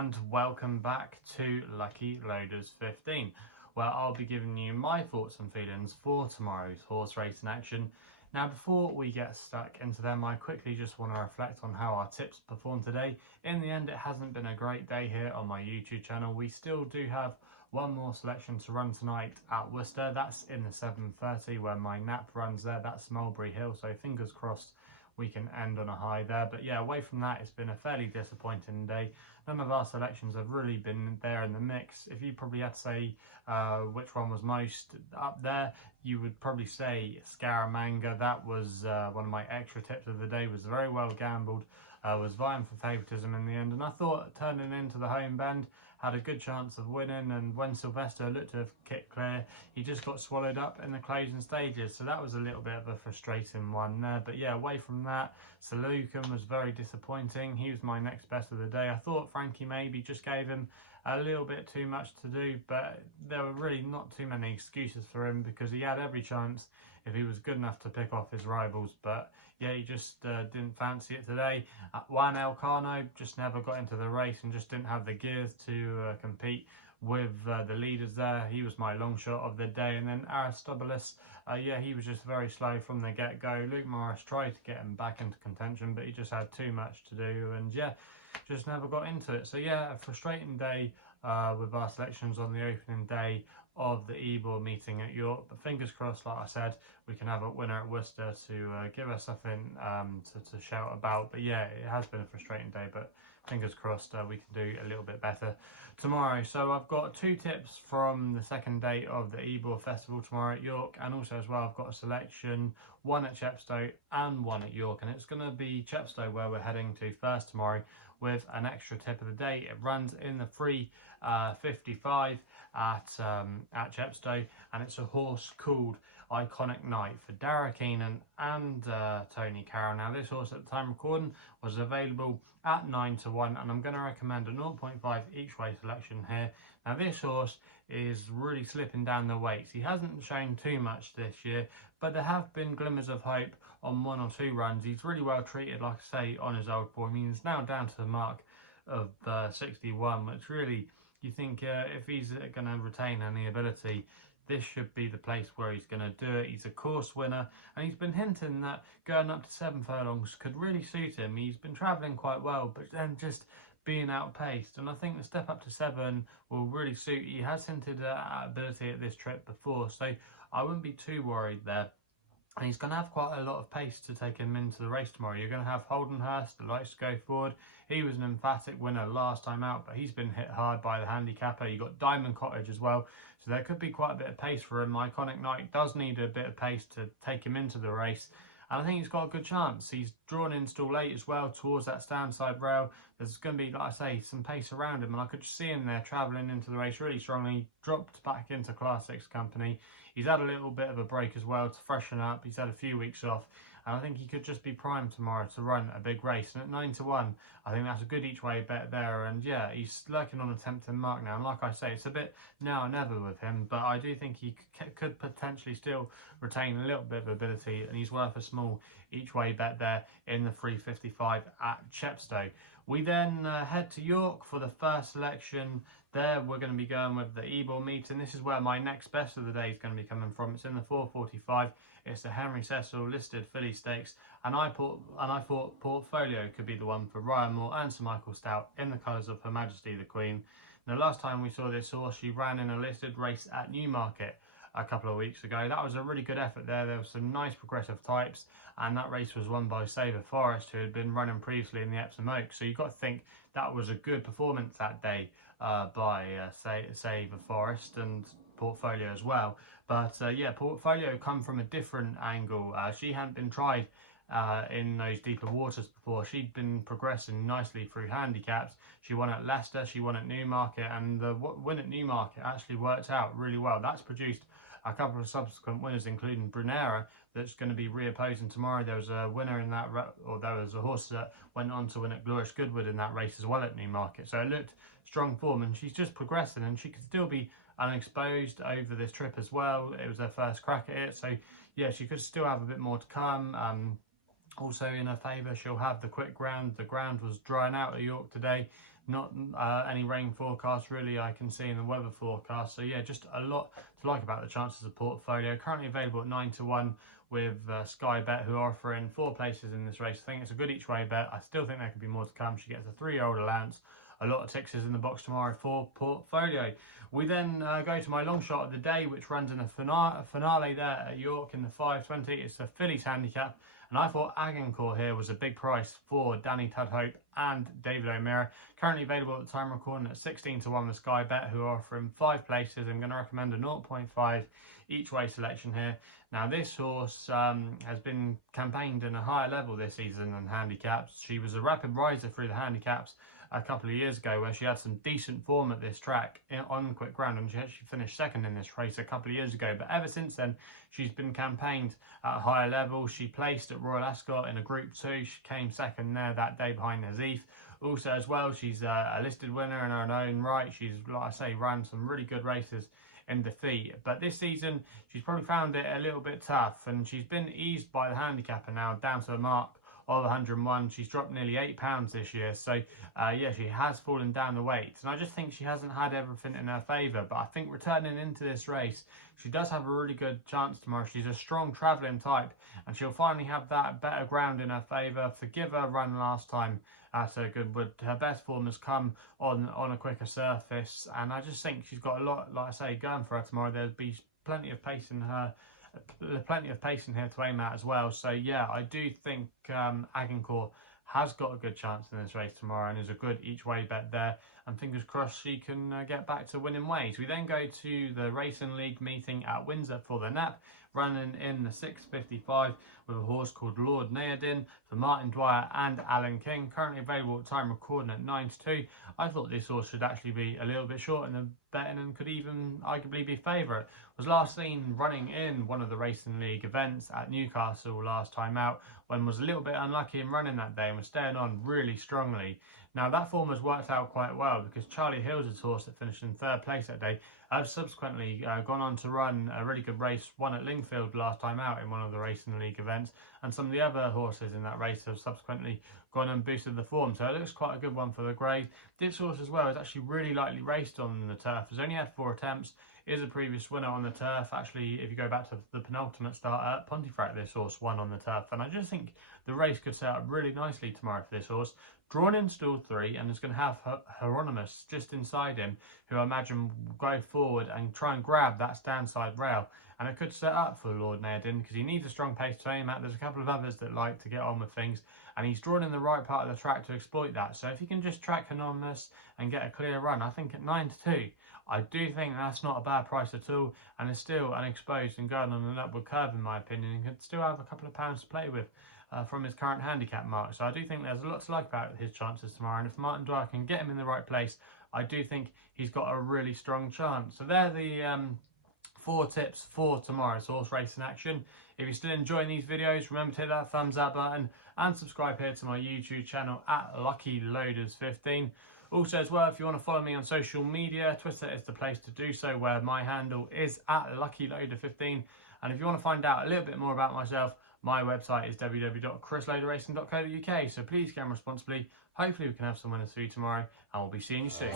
and welcome back to Lucky Loaders 15, where I'll be giving you my thoughts and feelings for tomorrow's horse racing action. Now, before we get stuck into them, I quickly just want to reflect on how our tips performed today. In the end, it hasn't been a great day here on my YouTube channel. We still do have one more selection to run tonight at Worcester. That's in the 7:30 where my nap runs there. That's Mulberry Hill, so fingers crossed we can end on a high there. But yeah, away from that, it's been a fairly disappointing day. None of our selections have really been there in the mix. If you probably had to say which one was most up there, you would probably say Scaramanga. That was one of my extra tips of the day. Was very well gambled, was vying for favouritism in the end, and I thought turning into the home bend had a good chance of winning, and when Sylvester looked to have kicked clear, he just got swallowed up in the closing stages, so that was a little bit of a frustrating one there. But yeah, away from that, Salukin was very disappointing. He was my next best of the day. I thought Frankie maybe just gave him a little bit too much to do, but there were really not too many excuses for him because he had every chance if he was good enough to pick off his rivals. But yeah, he just didn't fancy it today. Juan Elcano just never got into the race and just didn't have the gears to compete with the leaders there. He was my long shot of the day. And then Aristobulus, yeah, he was just very slow from the get-go. Luke Morris tried to get him back into contention, but he just had too much to do, and yeah, just never got into it. So yeah, a frustrating day with our selections on the opening day of the Ebor meeting at York, but fingers crossed, like I said, we can have a winner at Worcester to give us something to shout about. But yeah, it has been a frustrating day, but fingers crossed we can do a little bit better tomorrow. So I've got two tips from the second day of the Ebor Festival tomorrow at York, and also as well I've got a selection, one at Chepstow and one at York, and it's going to be Chepstow where we're heading to first tomorrow with an extra tip of the day. It runs in the 3:55 at Chepstow, and it's a horse called Iconic Night for Dara Keenan and Tony Carroll. Now, this horse at the time of recording was available at 9-1, and I'm going to recommend a 0.5 each way selection here. Now, this horse is really slipping down the weights. He hasn't shown too much this year, but there have been glimmers of hope on one or two runs. He's really well treated, like I say, on his old form. He's now down to the mark of 61, which really, you think if he's going to retain any ability, this should be the place where he's going to do it. He's a course winner, and he's been hinting that going up to 7 furlongs could really suit him. He's been travelling quite well, but then just being outpaced, and I think the step up to 7 will really suit. He has hinted at ability at this trip before, so I wouldn't be too worried there. And he's going to have quite a lot of pace to take him into the race tomorrow. You're going to have Holdenhurst, that likes to go forward. He was an emphatic winner last time out, but he's been hit hard by the handicapper. You've got Diamond Cottage as well, so there could be quite a bit of pace for him. Iconic Night does need a bit of pace to take him into the race, and I think he's got a good chance. He's drawn in stall late as well towards that stand side rail. There's going to be, like I say, some pace around him, and I could just see him there travelling into the race really strongly. Dropped back into Class 6 company. He's had a little bit of a break as well to freshen up. He's had a few weeks off, and I think he could just be primed tomorrow to run a big race. And at 9-1, I think that's a good each way bet there. And yeah, he's lurking on a tempting mark now. And like I say, it's a bit now or never with him, but I do think he could potentially still retain a little bit of ability, and he's worth a small each way bet there in the 3:55 at Chepstow. We then head to York for the first selection. There we're going to be going with the Ebor meeting. This is where my next best of the day is going to be coming from. It's in the 4:45. It's the Henry Cecil listed filly stakes, and I thought Portfolio could be the one for Ryan Moore and Sir Michael Stout in the colours of Her Majesty the Queen. Now, last time we saw this horse, she ran in a listed race at Newmarket a couple of weeks ago. That was a really good effort there. There were some nice progressive types, and that race was won by Sabre Forest, who had been running previously in the Epsom Oaks. So you've got to think that was a good performance that day by Sabre Forest and Portfolio as well. But yeah, Portfolio come from a different angle. She hadn't been tried in those deeper waters before. She'd been progressing nicely through handicaps. She won at Leicester, she won at Newmarket, and the win at Newmarket actually worked out really well. That's produced a couple of subsequent winners, including Brunera, that's going to be re-opposing tomorrow. There was a winner in that, or there was a horse that went on to win at Glorious Goodwood in that race as well at Newmarket. So it looked strong form, and she's just progressing, and she could still be unexposed over this trip as well. It was her first crack at it, so yeah, she could still have a bit more to come. Also in her favour, she'll have the quick ground. The ground was drying out at York today, not any rain forecast really I can see in the weather forecast. So yeah, just a lot to like about the chances of portfolio. Currently available at 9-1 with SkyBet, who are offering 4 places in this race. I think it's a good each way bet. I still think there could be more to come. She gets a 3-year-old allowance. A lot of ticks in the box tomorrow for portfolio. We then go to my long shot of the day, which runs in a finale there at York in the 520. It's a fillies handicap, and I thought Agincourt here was a big price for Danny Tudhope and David O'Meara. Currently available at the time recording at 16-1 with SkyBet, who are offering 5 places. I'm going to recommend a 0.5 each way selection here. Now this horse has been campaigned in a higher level this season than handicaps. She was a rapid riser through the handicaps a couple of years ago, where she had some decent form at this track on quick ground, and she actually finished second in this race a couple of years ago. But ever since then, she's been campaigned at a higher level. She placed at Royal Ascot in a Group 2. She came second there that day behind Nazif. Also as well, she's a listed winner in her own right. She's, like I say, run some really good races in defeat, but this season she's probably found it a little bit tough, and she's been eased by the handicapper now down to a mark of 101. She's dropped nearly £8 this year, so yeah, she has fallen down the weights, and I just think she hasn't had everything in her favour. But I think returning into this race, she does have a really good chance tomorrow. She's a strong travelling type, and she'll finally have that better ground in her favour. Forgive her run last time at a Goodwood. Her best form has come on a quicker surface, and I just think she's got a lot, like I say, going for her tomorrow. There'll be plenty of pace in her. Plenty of pace in here to aim at as well. So yeah, I do think Agincourt has got a good chance in this race tomorrow, and is a good each way bet there, and fingers crossed she can get back to winning ways. We then go to the Racing League meeting at Windsor for the Nap, running in the 6:55 with a horse called Lord Neidin for Martin Dwyer and Alan King. Currently available at time recording at 9-2. I thought this horse should actually be a little bit short in the betting, and could even arguably be favourite. Was last seen running in one of the Racing League events at Newcastle last time out, when was a little bit unlucky in running that day and was staying on really strongly. Now that form has worked out quite well, because Charlie Hills' horse that finished in 3rd place that day has subsequently gone on to run a really good race, won at Lingfield last time out in one of the Racing League events, and some of the other horses in that race have subsequently gone and boosted the form, so it looks quite a good one for the grade. This horse as well is actually really lightly raced on the turf. Has only had 4 attempts, is a previous winner on the turf. Actually, if you go back to the penultimate start at Pontefract, this horse won on the turf, and I just think the race could set up really nicely tomorrow for this horse. Drawn in stall 3, and is going to have Hieronymus just inside him, who I imagine will go forward and try and grab that stand side rail, and it could set up for Lord Neidin, because he needs a strong pace to aim at. There's a couple of others that like to get on with things, and he's drawn in the right part of the track to exploit that. So if he can just track Hieronymus and get a clear run, I think at 9-2, I do think that's not a bad price at all, and is still unexposed and going on an upward curve in my opinion, and could still have a couple of pounds to play with from his current handicap mark. So I do think there's a lot to like about his chances tomorrow, and if Martin Dwyer can get him in the right place, I do think he's got a really strong chance. So they're the 4 tips for tomorrow's horse racing action. If you're still enjoying these videos, remember to hit that thumbs up button and subscribe here to my YouTube channel at Lucky Loaders 15. Also as well, if you want to follow me on social media, Twitter is the place to do so, where my handle is at Lucky Loader 15. And if you want to find out a little bit more about myself, my website is www.chrisloaderracing.co.uk. So please game responsibly. Hopefully we can have some winners for you tomorrow, and we'll be seeing you soon.